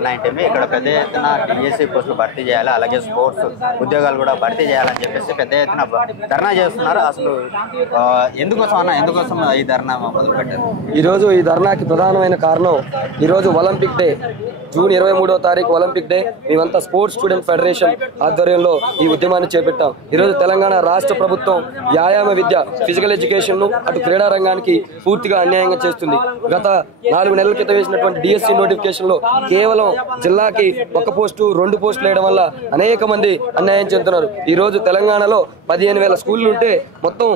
ఏమన్నా అంటే ఇక్కడ పెద్ద ఎత్తున డిఎస్సి పోస్టులు భర్తీ చేయాలి, అలాగే స్పోర్ట్స్ ఉద్యోగాలు కూడా భర్తీ చేయాలని చెప్పేసి పెద్ద ఎత్తున ధర్నా చేస్తున్నారు. అసలు ఎందుకోసం ఈ ధర్నా మొదలుపెట్టారు? ఈరోజు ఈ ధర్నాకి ప్రధానమైన కారణం ఈరోజు ఒలింపిక్ డే, జూన్ 23వ తారీఖు ఒలింపిక్ డే. మేమంతా స్పోర్ట్స్ స్టూడెంట్ ఫెడరేషన్ ఆధ్వర్యంలో ఈ ఉద్యమాన్ని చేపట్టాం. ఈరోజు తెలంగాణ రాష్ట్ర ప్రభుత్వం వ్యాయామ విద్య, ఫిజికల్ ఎడ్యుకేషన్ ను అటు క్రీడా రంగానికి పూర్తిగా అన్యాయంగా చేస్తుంది. గత 4 నెలల క్రితం వేసినటువంటి డిఎస్సి నోటిఫికేషన్ లో కేవలం జిల్లాకి 1 పోస్టు 2 పోస్టులు వేయడం వల్ల అనేక మంది అన్యాయం చెందుతున్నారు. ఈ రోజు తెలంగాణలో 15,000 స్కూళ్లు ఉంటే మొత్తం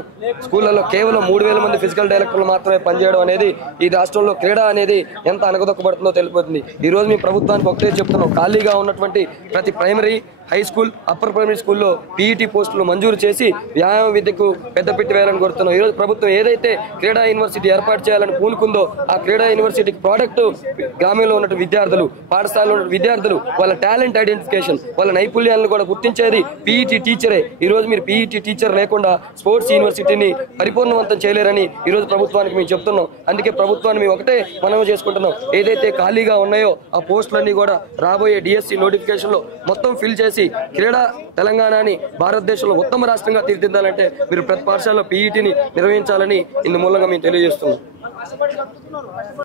స్కూళ్లలో కేవలం 3,000 మంది ఫిజికల్ డైరెక్టర్లు మాత్రమే పనిచేయడం అనేది ఈ రాష్ట్రంలో క్రీడా అనేది ఎంత అనగదొక్కబడుతుందో తెలిపోతుంది. ఈ రోజు మీ ప్రభుత్వానికి ఒకటే చెప్తున్నాం, ఖాళీగా ఉన్నటువంటి ప్రతి primary, high school, upper primary స్కూల్లో పీఈటీ పోస్టులు మంజూరు చేసి వ్యాయామ విద్యకు పెద్దపీట వేయాలని కోరుతున్నాం. ఈరోజు ప్రభుత్వం ఏదైతే క్రీడా యూనివర్సిటీ ఏర్పాటు చేయాలని పూనుకుందో ఆ క్రీడా యూనివర్సిటీకి ప్రోడక్ట్ గ్రామంలో ఉన్న విద్యార్థులు, పాఠశాలలో ఉన్న విద్యార్థులు వాళ్ళ టాలెంట్ ఐడెంటిఫికేషన్, వాళ్ళ నైపుణ్యాలను కూడా గుర్తించేది పీఈటీ టీచరే. ఈ రోజు మీరు పీఈటీ టీచర్ లేకుండా స్పోర్ట్స్ యూనివర్సిటీని పరిపూర్ణవంతం చేయలేరని ఈ రోజు ప్రభుత్వానికి మేము చెప్తున్నాం. అందుకే ప్రభుత్వాన్ని మేము ఒకటే మనవి చేసుకుంటున్నాం, ఏదైతే ఖాళీగా ఉన్నాయో ఆ పోస్టులన్నీ కూడా రాబోయే డిఎస్సి నోటిఫికేషన్ లో మొత్తం ఫిల్ చేసి క్రీడా తెలంగాణని భారతదేశంలో ఉత్తమ రాష్ట్రంగా తీర్చిదిద్దాలంటే మీరు ప్రతి పాఠశాలలో పీఈటీని నిర్వహించాలని ఇందు మూలంగా మేము తెలియజేస్తున్నాం.